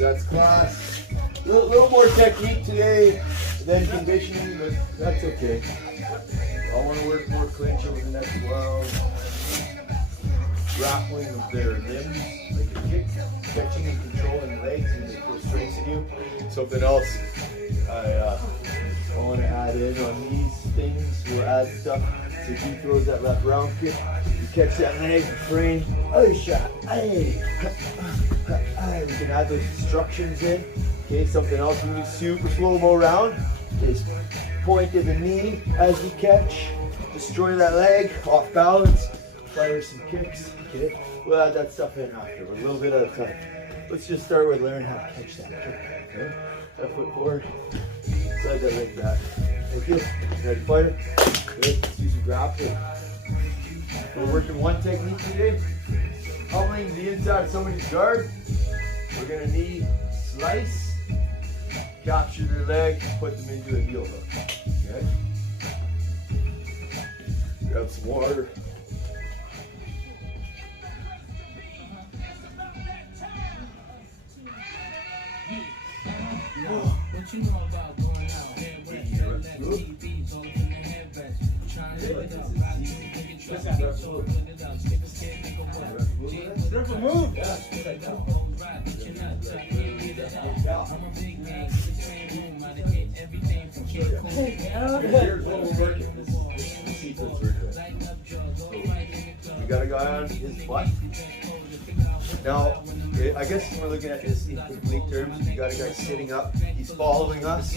That's class. A little more technique today than conditioning, but that's okay. I want to work more clinch over the next while. Grappling of their limbs, like a kick, catching and controlling legs and they feel strength in you. Something else I want to add in on these things, we'll add stuff. So if he throws that wrap around kick, you catch that leg, frame, oh shot, hey. We can add those instructions in. Okay, something else we do super slow-mo round is point to the knee as we catch, destroy that leg, off balance, fire some kicks. Okay, we'll add that stuff in after, a little bit at a time. Let's just start with learning how to catch that kick. Okay, left foot forward, slide that leg back. Thank you. Ready, fire. Good. Let's do some grappling. We're working one technique today. Pummeling the inside of somebody's guard. We're gonna need slice, capture their leg, put them into a heel hook. Okay? Grab some water. What you know about going out there with your left TVs open the headrest? Trying to live it up, I need to bring it trust, get so put it up, stick a scared nigga work. Different move. Yeah. I'm a big man, get the same room, I done hit everything from Kid You got a guy on his butt. Now, I guess we're looking at this in complete terms. You got a guy sitting up, he's following us.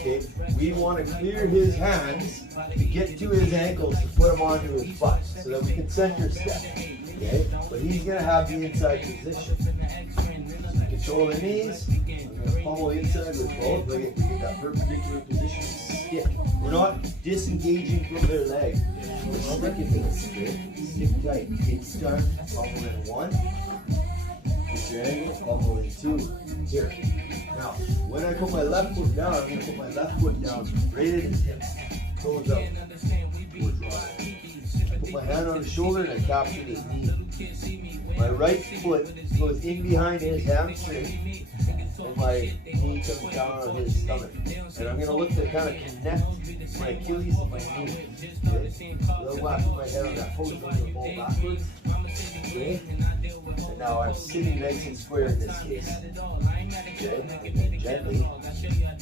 Okay, we want to clear his hands to get to his ankles to put him onto his butt so that we can center step. Okay, but he's going to have the inside position. Control the knees. I'm going to pummel inside with both. Look at that perpendicular position. Stick. We're not disengaging from their leg. We're sticking to it. Okay? Stick tight. Get start. Pummel in one. Get your angle. Pummel in two. Here. Now, when I put my left foot down, I'm going to put my left foot down right at his hip. Toes out. Put my hand on his shoulder and I capture his knee. My right foot goes in behind his hamstring and my knee comes down on his stomach. And I'm going to look to kind of connect my Achilles and my knee. Okay? A little whack with my head on that post, I'm going to fall backwards. Okay? And now I'm sitting nice and square in this case. Okay, and then gently,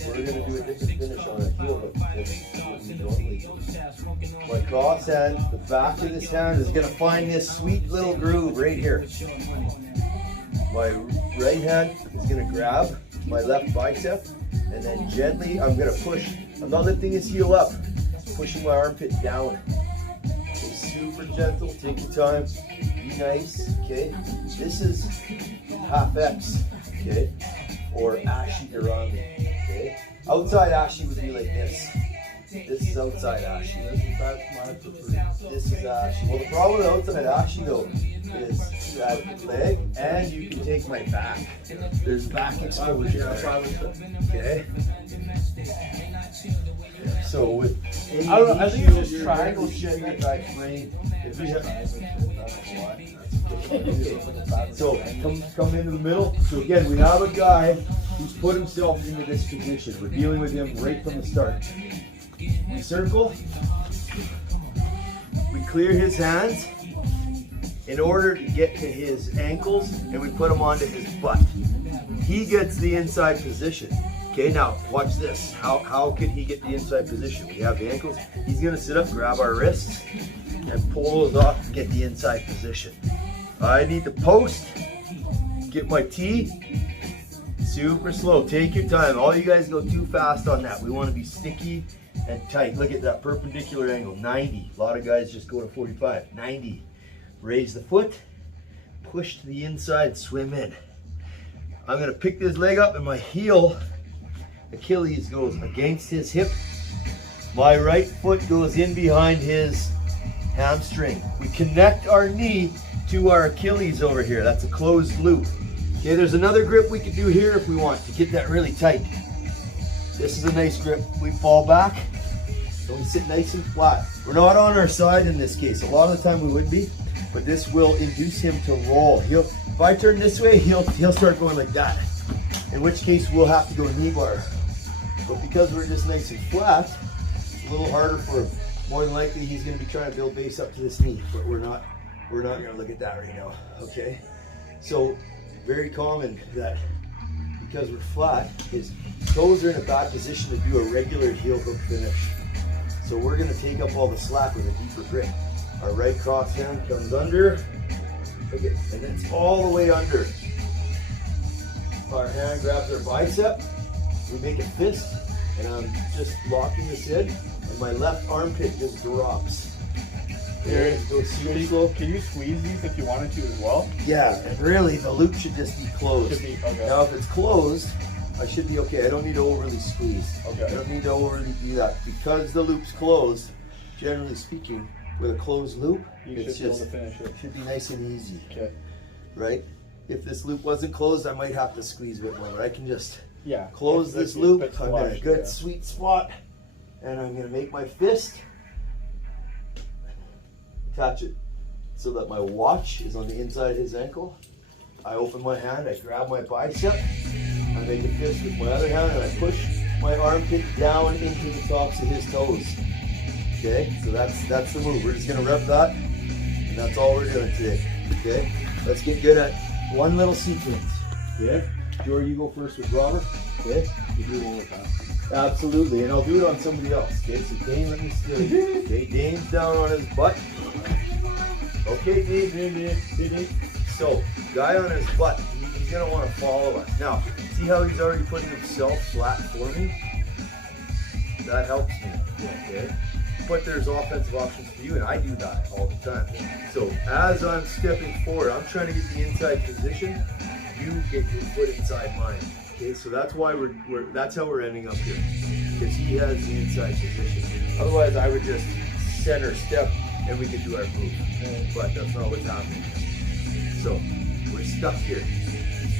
we're going to do a different finish on our heel hook than what we normally do. My cross hand, the back of this hand is going to find this sweet little groove right here. My right hand is going to grab my left bicep, and then gently I'm going to push. I'm not lifting his heel up, pushing my armpit down. Okay, super gentle, take your time, be nice, okay? This is half X, okay? Or Ashi Irami, okay? Outside Ashi would be like this. This is outside Ashi. This is Ashi. Well, the problem with outside Ashi though is that leg, and you can take my back. There's back exposure there. Okay? So with any I don't know, I think it's just triangle shit that I frame, if we have so come into the middle. So again, we have a guy who's put himself into this position. We're dealing with him right from the start. We circle, we clear his hands in order to get to his ankles, and we put him onto his butt. He gets the inside position. Okay, now watch this. How can he get the inside position? We have the ankles. He's gonna sit up, grab our wrists, and pull those off to get the inside position. I need to post, get my T, super slow. Take your time. All you guys go too fast on that. We want to be sticky and tight. Look at that perpendicular angle, 90. A lot of guys just go to 45, 90. Raise the foot, push to the inside, swim in. I'm gonna pick this leg up and my heel, Achilles, goes against his hip. My right foot goes in behind his hamstring. We connect our knee to our Achilles over here. That's a closed loop. Okay, there's another grip we could do here if we want to get that really tight. This is a nice grip. We fall back and we sit nice and flat. We're not on our side in this case. A lot of the time we would be, but this will induce him to roll. If I turn this way, he'll start going like that. In which case we'll have to go knee bar. But because we're just nice and flat, it's a little harder for him. More than likely he's gonna be trying to build base up to this knee, but we're not gonna look at that right now, okay? So very common that because we're flat, his toes are in a bad position to do a regular heel hook finish. So we're gonna take up all the slack with a deeper grip. Our right cross hand comes under, okay, and it's all the way under. Our hand grabs our bicep, we make a fist, and I'm just locking this in, and my left armpit just drops. Here, Go super slow. can you squeeze these if you wanted to as well? Yeah, and really the loop should just be closed. Should be, okay. Now if it's closed, I should be okay. I don't need to overly squeeze. Okay. I don't need to overly do that. Because the loop's closed, generally speaking, with a closed loop, You it's should be able just to finish it. should be nice and easy, Okay. right? If this loop wasn't closed, I might have to squeeze a bit more, but I can just Yeah. close If this it loop. fits I'm in a flush, good yeah. sweet spot, and I'm gonna make my fist, attach it so that my watch is on the inside of his ankle. I open my hand, I grab my bicep, I make a fist with my other hand, and I push my armpit down into the tops of his toes. Okay, so that's the move. We're just gonna rep that, and that's all we're doing today. Okay, let's get good at one little sequence. Okay, Jordy, you go first with Robert. Okay, You do one with that. absolutely, and I'll do it on somebody else. Okay, so Dane, let me steal you. Okay, Dane's down on his butt. Okay, Dane. So, guy on his butt, he's gonna want to follow us. Now, see how he's already putting himself flat for me? That helps me. Okay. But there's offensive options for you, and I do that all the time. So as I'm stepping forward, I'm trying to get the inside position. You get your foot inside mine. Okay, so that's why that's how we're ending up here, because he has the inside position. Otherwise, I would just center step and we could do our move, but that's not what's happening. So we're stuck here.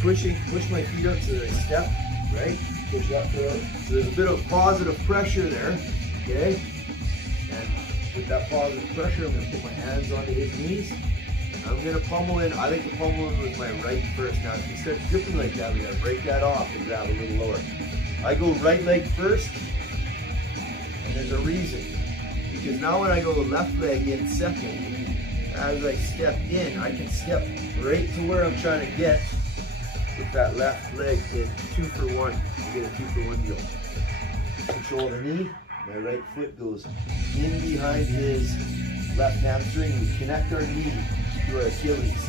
Push my feet up so that I step, right? Push up to it. So there's a bit of positive pressure there, okay? And with that positive pressure, I'm gonna put my hands onto his knees. I'm gonna pummel in. I like to pummel in with my right first. Now, if you start gripping like that, we gotta break that off and grab a little lower. I go right leg first, and there's a reason. Because now when I go the left leg in second, as I step in, I can step right to where I'm trying to get with that left leg in 2-for-1. You get a 2-for-1 deal. Control the knee, my right foot goes in behind his left hamstring. We connect our knee to our Achilles.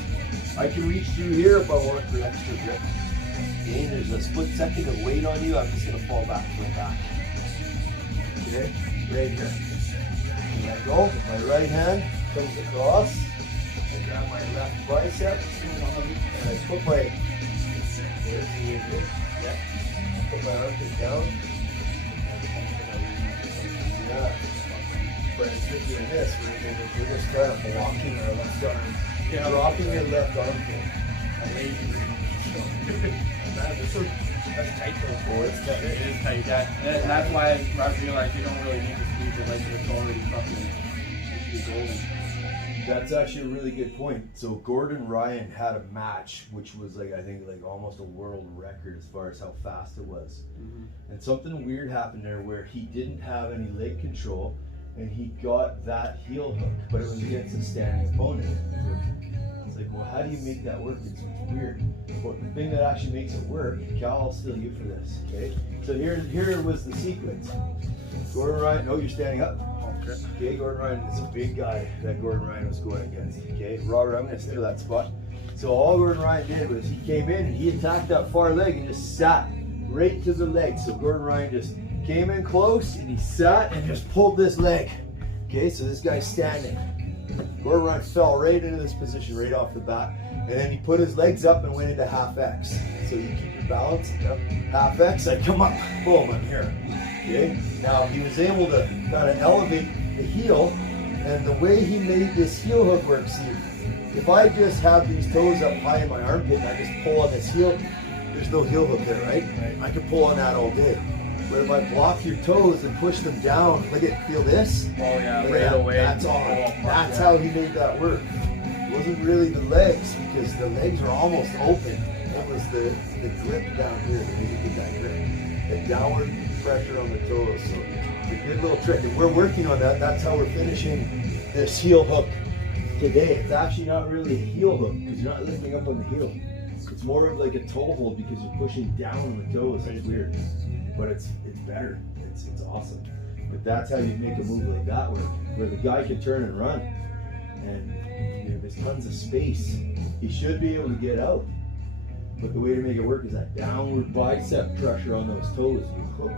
I can reach through here if I want for extra grip. Okay, there's a split second of weight on you. I'm just gonna fall back to my back. Okay, right here. Let go. My right hand comes across. I grab my left bicep and I put my put my armpit down. Yeah. But instead of doing this, we're just kind of blocking our left arm. Yeah, dropping your left armpit. That's tight though. Oh, it's tight. It is tight, yeah. And that's why I realized you don't really need to squeeze your leg, it's already fucking golden. That's actually a really good point. So Gordon Ryan had a match which was like, I think like almost a world record as far as how fast it was. And something weird happened there where he didn't have any leg control and he got that heel hook, but it was against a standing opponent. It's like, well, how do you make that work? It's weird. But the thing that actually makes it work, Cal, I'll steal you for this, okay? So here was the sequence. Gordon Ryan, no, you're standing up. Okay, Gordon Ryan is a big guy that Gordon Ryan was going against. Okay, Robert, I'm going to steal that spot. So all Gordon Ryan did was he came in and he attacked that far leg and just sat right to the leg. So Gordon Ryan just came in close and he sat and just pulled this leg. Okay, so this guy's standing. Gordon Ryan fell right into this position right off the bat. And then he put his legs up and went into half X. So you keep your balance, yep. Half X, I come up, boom, I'm here. Okay, now he was able to kind of elevate the heel, and the way he made this heel hook work, see, if I just have these toes up high in my armpit and I just pull on this heel, there's no heel hook there, right? I could pull on that all day. But if I block your toes and push them down, look at, feel this? Oh yeah, Look right at that. away. That's all. That's how he made that work. It wasn't really the legs, because the legs are almost open. It was the grip down here that made it get that grip. The downward pressure on the toes. So it's a good little trick. And we're working on that. That's how we're finishing this heel hook today. It's actually not really a heel hook because you're not lifting up on the heel. It's more of like a toe hold because you're pushing down on the toes. It's weird. But it's better. It's awesome. But that's how you make a move like that where the guy can turn and run. And you know, there's tons of space. He should be able to get out. But the way to make it work is that downward bicep pressure on those toes. You hook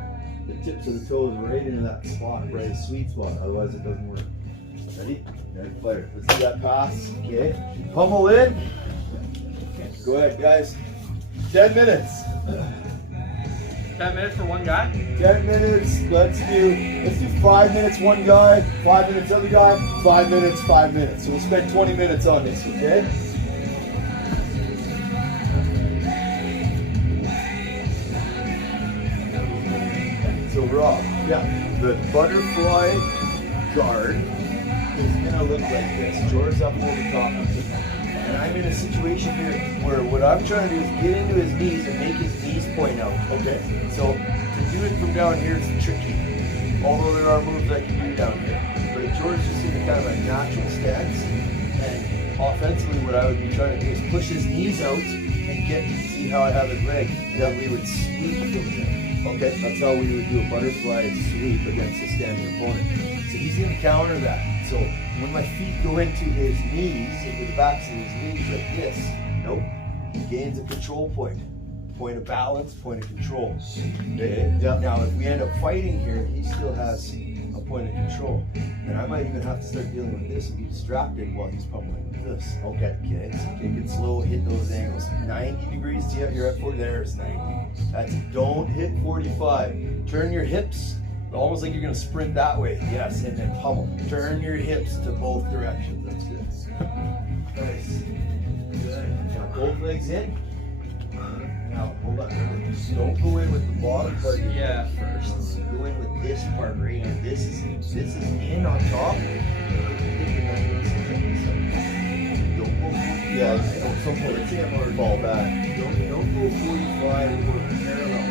the tips of the toes right into that spot, right, a sweet spot. Otherwise it doesn't work. Ready? Ready, fire. Let's do that pass. Okay. Pummel in. Go ahead, guys. 10 minutes. 10 minutes for one guy? 10 minutes. Let's do 5 minutes one guy, 5 minutes other guy, 5 minutes, 5 minutes. So we'll spend 20 minutes on this, okay? So Rob, yeah, the butterfly guard is gonna look like this. George's up over the top of it. And I'm in a situation here where what I'm trying to do is get into his knees and make his knees point out. Okay. So to do it from down here is tricky. Although there are moves I can do down here. But if George's just in a kind of a natural stance, and offensively what I would be trying to do is push his knees out and get, see how I have his leg, then we would sweep from there. Okay, that's how we would do a butterfly sweep against a standing opponent. So he's going to counter that. So when my feet go into his knees, into the backs of his knees like this, nope, he gains a control point. Point of balance, point of control. Okay? Now if we end up fighting here, he still has a point of control. And I might even have to start dealing with this and be distracted while he's pummeling with this. Okay, so take it slow, hit those angles. 90 degrees, see how you're at 40, there's 90. That's, don't hit 45. Turn your hips, almost like you're gonna sprint that way. Yes, and then pummel. Turn your hips to both directions, that's good. Nice. Good. Now both legs in. Now hold on, don't go in with the bottom part of your leg first. Go in with this part right here. This is in on top. Don't go 45. Some point fall back. Don't go 45 or parallel.